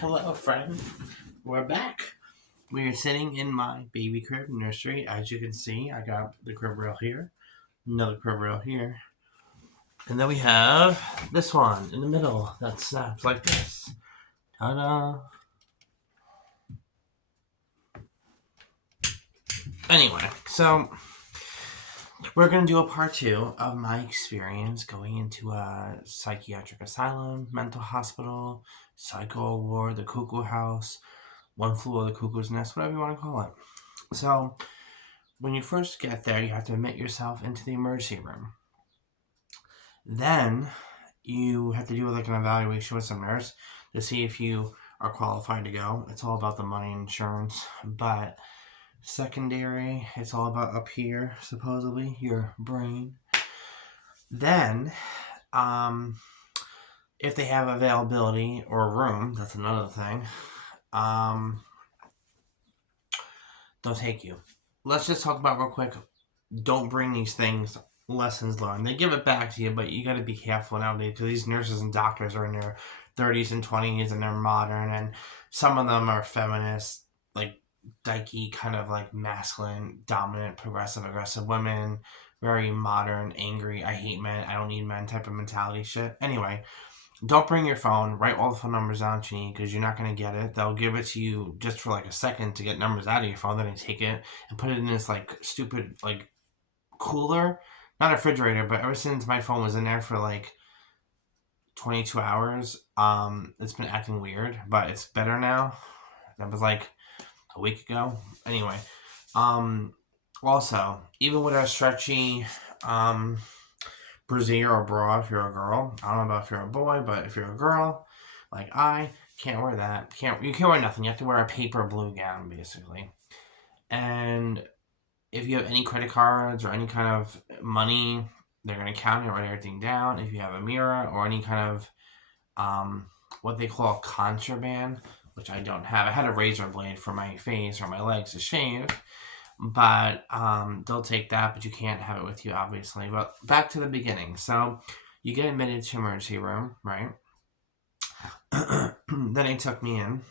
Hello, friend. We're back. We are sitting in my baby crib nursery. As you can see, I got the crib rail here, another crib rail here, and then we have this one in the middle that snaps like this. Ta-da! Anyway, so we're gonna do a part two of my experience going into a psychiatric asylum, mental hospital, psycho ward, the cuckoo house, one flew over the cuckoo's nest, whatever you want to call it. So when you first get there, you have to admit yourself into the emergency room. Then you have to do like an evaluation with some nurse to see if you are qualified to go. It's all about the money and insurance, but secondary, it's all about up here, supposedly, your brain. Then, if they have availability or a room, that's another thing, they'll take you. Let's just talk about real quick. Don't bring these things, lessons learned. They give it back to you, but you got to be careful nowadays because these nurses and doctors are in their 30s and 20s and they're modern, and some of them are feminist, like dykey, kind of like masculine, dominant, progressive, aggressive women, very modern, angry, I hate men, I don't need men type of mentality shit. Anyway, don't bring your phone. Write all the phone numbers down you need because you're not going to get it. They'll give it to you just for like a second to get numbers out of your phone. Then they take it and put it in this like stupid like cooler, not a refrigerator, but ever since my phone was in there for like 22 hours, it's been acting weird, but it's better now. That was like a week ago. Anyway, also, even with a stretchy brassiere or bra, if you're a girl, I don't know about if you're a boy, but if you're a girl, like I can't wear that. You can't wear nothing. You have to wear a paper blue gown, basically. And if you have any credit cards or any kind of money, they're going to count it, write everything down. If you have a mirror or any kind of what they call contraband, which I don't have. I had a razor blade for my face or my legs to shave, but they'll take that, but you can't have it with you, obviously. But back to the beginning. So you get admitted to emergency room, right? Then they took me in.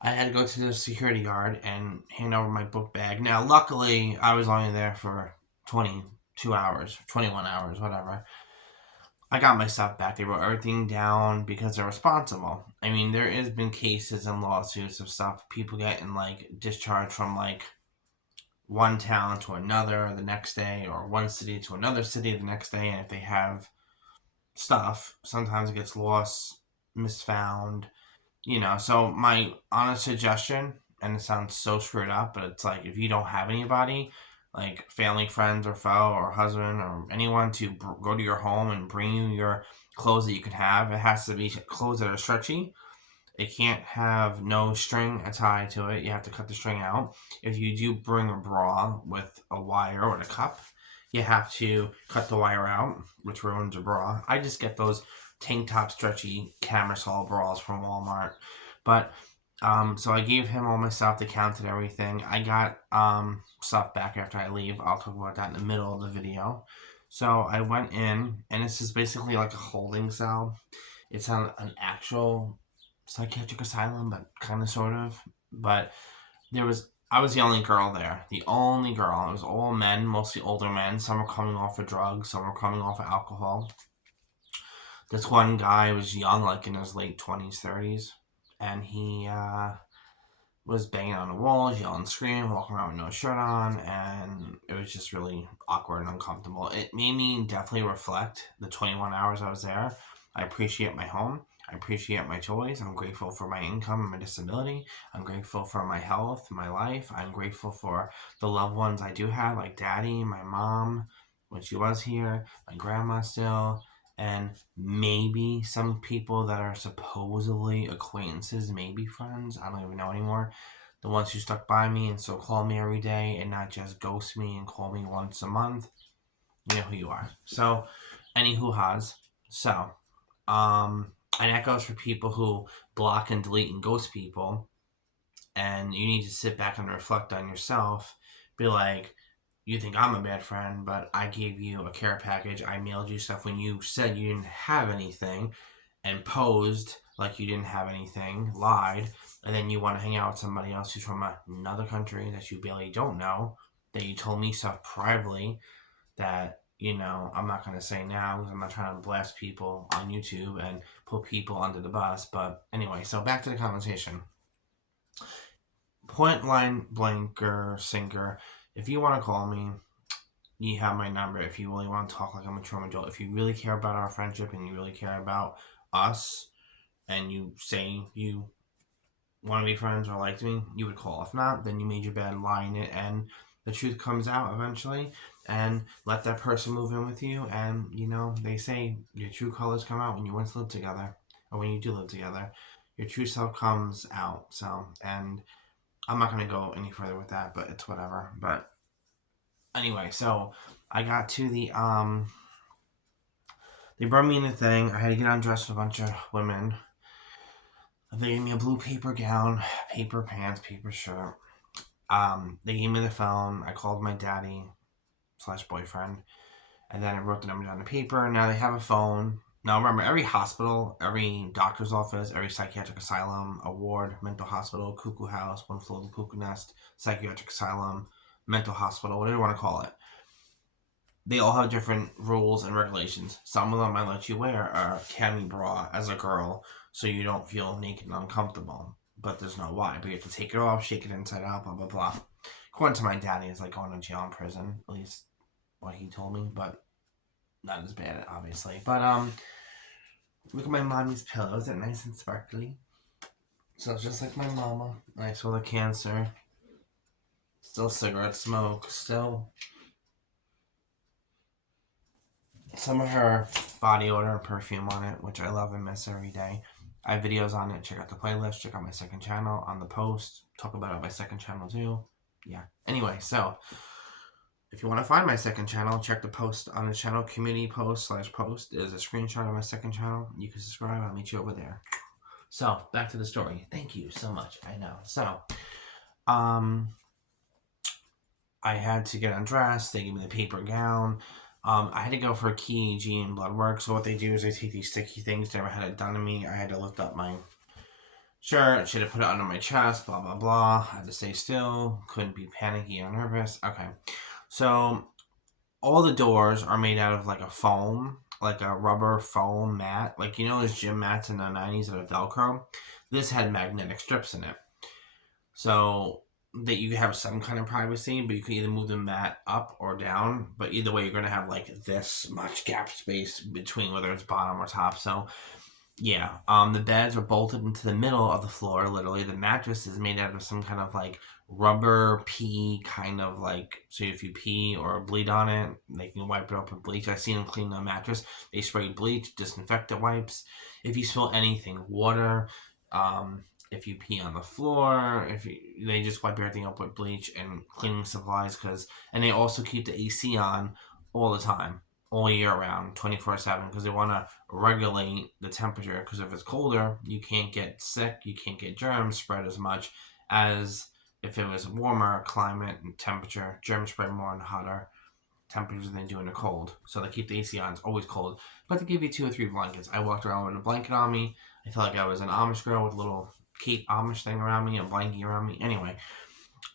I had to go to the security guard and hand over my book bag. Now, luckily, I was only there for 22 hours, 21 hours, whatever. I got my stuff back. They wrote everything down because they're responsible. I mean, there has been cases and lawsuits of stuff, people getting, like, discharged from, like, one town to another the next day or one city to another city the next day. And if they have stuff, sometimes it gets lost, misfound, so my honest suggestion, and it sounds so screwed up, but it's like if you don't have anybody, like family, friends, or foe, or husband, or anyone to go to your home and bring you your clothes that you can have, it has to be clothes that are stretchy. It can't have no string tied to it. You have to cut the string out. If you do bring a bra with a wire or a cup, you have to cut the wire out, which ruins a bra. I just get those tank top stretchy camisole bras from Walmart. But so I gave him all my stuff, the count and everything. I got stuff back after I leave. I'll talk about that in the middle of the video. So I went in, and this is basically like a holding cell. It's an actual psychiatric asylum, but kind of sort of. But I was the only girl there. The only girl. It was all men, mostly older men. Some were coming off of drugs, some were coming off of alcohol. This one guy was young, like in his late 20s, 30s, and he was banging on the walls, yelling, screaming, walking around with no shirt on, and it was just really awkward and uncomfortable. It made me definitely reflect the 21 hours I was there. I appreciate my home. I appreciate my toys. I'm grateful for my income and my disability. I'm grateful for my health, my life. I'm grateful for the loved ones I do have, like Daddy, my mom, when she was here, my grandma still, and maybe some people that are supposedly acquaintances, maybe friends. I don't even know anymore. The ones who stuck by me and still call me every day and not just ghost me and call me once a month. You know who you are. So, any hoo-has. So, and that goes for people who block and delete and ghost people. And you need to sit back and reflect on yourself. Be like, you think I'm a bad friend, but I gave you a care package. I mailed you stuff when you said you didn't have anything and posed like you didn't have anything, lied, and then you want to hang out with somebody else who's from another country that you barely don't know, that you told me stuff privately that, I'm not going to say now because I'm not trying to blast people on YouTube and put people under the bus. But anyway, so back to the conversation. Point line blanker sinker. If you want to call me, you have my number. If you really want to talk like I'm a trauma adult, if you really care about our friendship and you really care about us, and you say you want to be friends or like me, you would call. If not, then you made your bed, lie in it, and the truth comes out eventually. And let that person move in with you. And they say your true colors come out when you once live together, or when you do live together. Your true self comes out. So, and I'm not going to go any further with that, but it's whatever. But anyway, so I got to they brought me in the thing. I had to get undressed with a bunch of women. They gave me a blue paper gown, paper pants, paper shirt. They gave me the phone. I called my daddy / boyfriend, and then I wrote the number down on paper. Now they have a phone. Now remember, every hospital, every doctor's office, every psychiatric asylum, a ward, mental hospital, cuckoo house, one floor of the cuckoo nest, psychiatric asylum, mental hospital, whatever you want to call it, they all have different rules and regulations. Some of them might let you wear a cami bra as a girl so you don't feel naked and uncomfortable. But there's no why. But you have to take it off, shake it inside out, blah, blah, blah. According to my daddy, it's like going to jail and prison. At least what he told me. But not as bad, obviously. But, look at my mommy's pillow. Is it nice and sparkly? So it's just like my mama. Nice with a cancer. Still cigarette smoke. Still some of her body odor and perfume on it, which I love and miss every day. I have videos on it. Check out the playlist. Check out my second channel on the post. Talk about it on my second channel too. Yeah. Anyway, so if you want to find my second channel, check the post on the channel. Community post / post is a screenshot of my second channel. You can subscribe. I'll meet you over there. So back to the story. Thank you so much. I know. So, I had to get undressed. They gave me the paper gown. I had to go for a EKG and blood work. So what they do is they take these sticky things. Never had it done to me. I had to lift up my shirt. Should have put it under my chest. Blah, blah, blah. I had to stay still. Couldn't be panicky or nervous. Okay. So all the doors are made out of like a foam, like a rubber foam mat. Like, those gym mats in the 90s that are Velcro? This had magnetic strips in it. So that you have some kind of privacy, but you can either move the mat up or down. But either way, you're going to have like this much gap space between whether it's bottom or top. So yeah, the beds are bolted into the middle of the floor. Literally, the mattress is made out of some kind of like rubber pee kind of like. So if you pee or bleed on it, they can wipe it up with bleach. I've seen them clean the mattress. They spray bleach, disinfectant wipes. If you spill anything, water. If you pee on the floor, they just wipe everything up with bleach and cleaning supplies. And they also keep the AC on all the time, all year round, 24/7, because they want to regulate the temperature. Because if it's colder, you can't get sick, you can't get germs spread as much as if it was warmer climate and temperature. Germs spread more in hotter temperatures than they do in the cold. So they keep the AC on. It's always cold. But they give you 2 or 3 blankets. I walked around with a blanket on me. I felt like I was an Amish girl with a little cape Amish thing around me, a blankie around me. Anyway,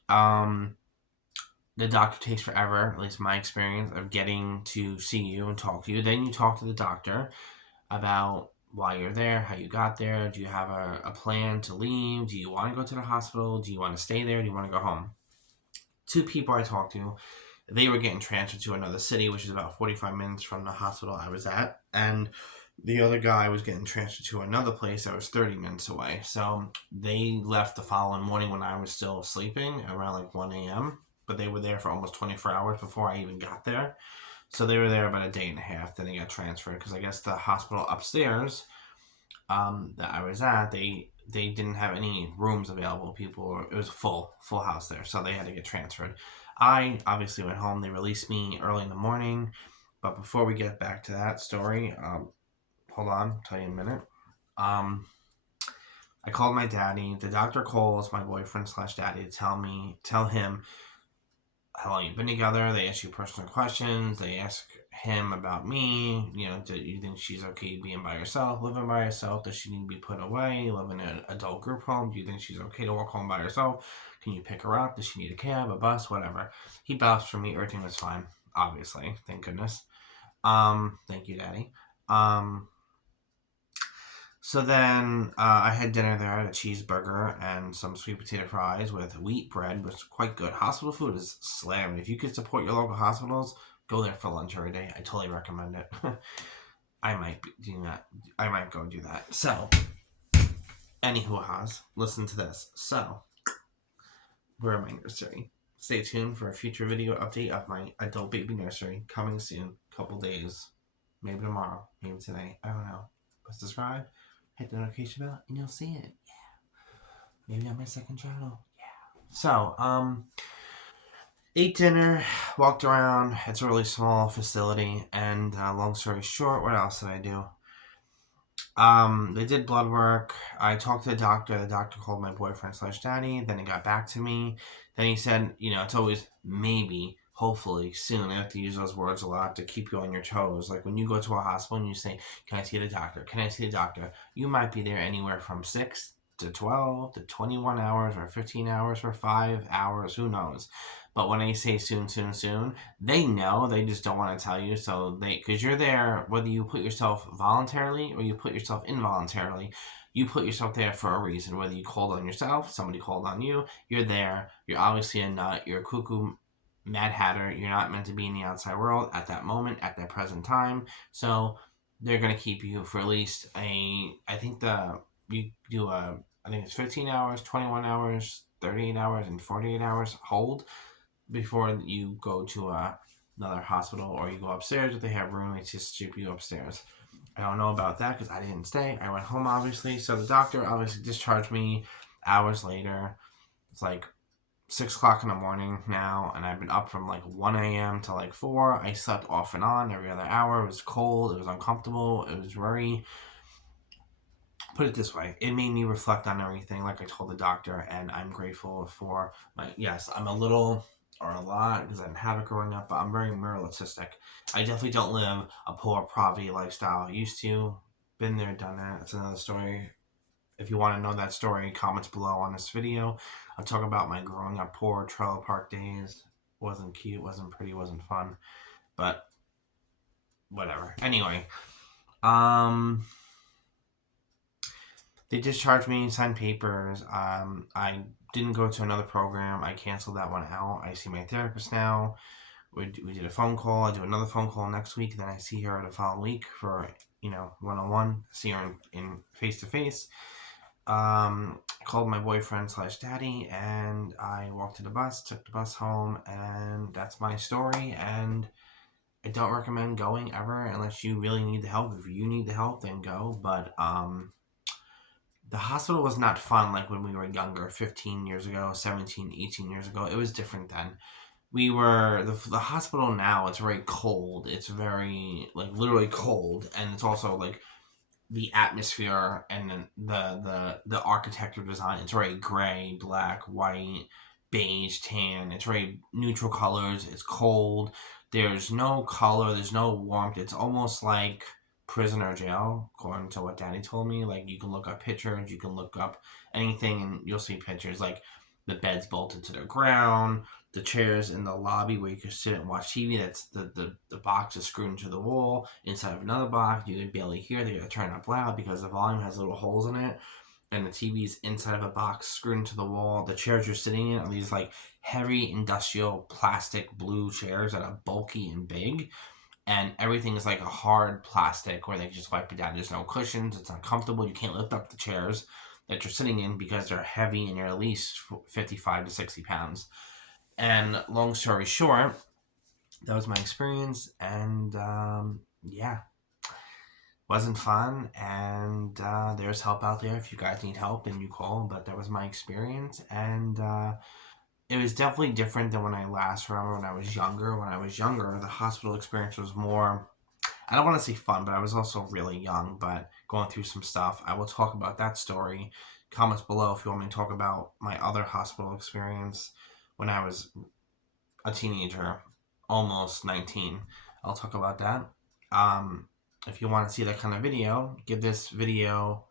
the doctor takes forever, at least my experience, of getting to see you and talk to you. Then you talk to the doctor about why you're there, how you got there. Do you have a plan to leave? Do you want to go to the hospital? Do you want to stay there? Do you want to go home? 2 people I talked to, they were getting transferred to another city, which is about 45 minutes from the hospital I was at. And the other guy was getting transferred to another place that was 30 minutes away. So they left the following morning when I was still sleeping around like 1 a.m. But they were there for almost 24 hours before I even got there. So they were there about a day and a half. Then they got transferred because I guess the hospital upstairs that I was at, they didn't have any rooms available. It was a full house there. So they had to get transferred. I obviously went home. They released me early in the morning. But before we get back to that story, hold on, I'll tell you in a minute. I called my daddy. The doctor calls my boyfriend / daddy to tell him how long you've been together. They ask you personal questions. They ask him about me. Do you think she's okay being by herself, living by herself? Does she need to be put away, live in an adult group home? Do you think she's okay to walk home by herself? Can you pick her up? Does she need a cab, a bus, whatever? He vouched for me. Everything was fine. Obviously, thank goodness. Thank you, Daddy. So then I had dinner there. I had a cheeseburger and some sweet potato fries with wheat bread, which was quite good. Hospital food is slamming. If you could support your local hospitals, go there for lunch every day. I totally recommend it. I might be doing that. I might go do that. So, anywho, listen to this. So, we're in my nursery. Stay tuned for a future video update of my adult baby nursery coming soon. Couple days. Maybe tomorrow. Maybe today. I don't know. But subscribe. Hit the notification bell and you'll see it. Yeah. Maybe on my second channel. Yeah. So, ate dinner, walked around. It's a really small facility, and long story short, what else did I do? They did blood work. I talked to the doctor. The doctor called my boyfriend / daddy. Then he got back to me. Then he said, it's always maybe, hopefully, soon. I have to use those words a lot to keep you on your toes. Like when you go to a hospital and you say, can I see the doctor? Can I see the doctor? You might be there anywhere from 6 to 12 to 21 hours or 15 hours or 5 hours. Who knows? But when I say soon, they know. They just don't want to tell you. So because you're there, whether you put yourself voluntarily or you put yourself involuntarily, you put yourself there for a reason. Whether you called on yourself, somebody called on you, you're there. You're obviously a nut. You're a cuckoo Mad Hatter. You're not meant to be in the outside world at that moment, at that present time. So they're going to keep you for at least I think it's 15 hours, 21 hours, 38 hours, and 48 hours hold before you go to another hospital or you go upstairs. If they have room, they just ship you upstairs. I don't know about that because I didn't stay. I went home, obviously. So the doctor obviously discharged me hours later. It's like 6 o'clock in the morning now, and I've been up from like 1 a.m. to like 4. I slept off and on every other hour. It was cold. It was uncomfortable. It was very... Put it this way, it made me reflect on everything, like I told the doctor, and I'm grateful for yes, I'm a little... or a lot, because I didn't have it growing up, but I'm very moralistic. I definitely don't live a poor poverty lifestyle. I used to. Been there, done that. It's another story. If you want to know that story, comments below on this video. I'll talk about my growing up poor trailer park days. Wasn't cute, wasn't pretty, wasn't fun. But, whatever. Anyway. They discharged me, signed papers. I didn't go to another program. I canceled that one out. I see my therapist now. We did a phone call. I do another phone call next week. Then I see her the following week for, one-on-one. See her in face-to-face. Called my boyfriend / daddy, and I walked to the bus, took the bus home, and that's my story. And I don't recommend going ever unless you really need the help. If you need the help, then go. But, the hospital was not fun like when we were younger, 15 years ago, 17, 18 years ago. It was different then. The hospital now, it's very cold. It's very, like, literally cold. And it's also, like, the atmosphere and the architecture design. It's very gray, black, white, beige, tan. It's very neutral colors. It's cold. There's no color. There's no warmth. It's almost like prison or jail, according to what Daddy told me. Like, you can look up pictures, you can look up anything, and you'll see pictures. Like, the beds bolted to the ground, the chairs in the lobby where you can sit and watch TV. That's the box is screwed into the wall. Inside of another box, you can barely hear. They gotta turn up loud because the volume has little holes in it. And the TV's inside of a box screwed into the wall. The chairs you're sitting in are these like heavy industrial plastic blue chairs that are bulky and big. And everything is like a hard plastic where they can just wipe it down. There's no cushions. It's uncomfortable. You can't lift up the chairs that you're sitting in because they're heavy and you're at least 55 to 60 pounds. And long story short, that was my experience. And yeah, wasn't fun. And there's help out there. If you guys need help, then you call. But that was my experience. And it was definitely different than when I last remember when I was younger. When I was younger, the hospital experience was more, I don't want to say fun, but I was also really young, but going through some stuff. I will talk about that story. Comments below if you want me to talk about my other hospital experience when I was a teenager, almost 19. I'll talk about that. If you want to see that kind of video, give this video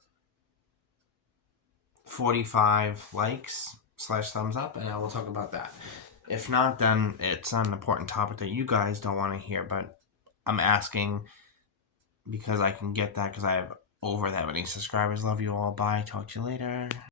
45 likes / thumbs up, and I will talk about that. If not, then it's not an important topic that you guys don't want to hear, but I'm asking because I can get that because I have over that many subscribers. Love you all. Bye. Talk to you later.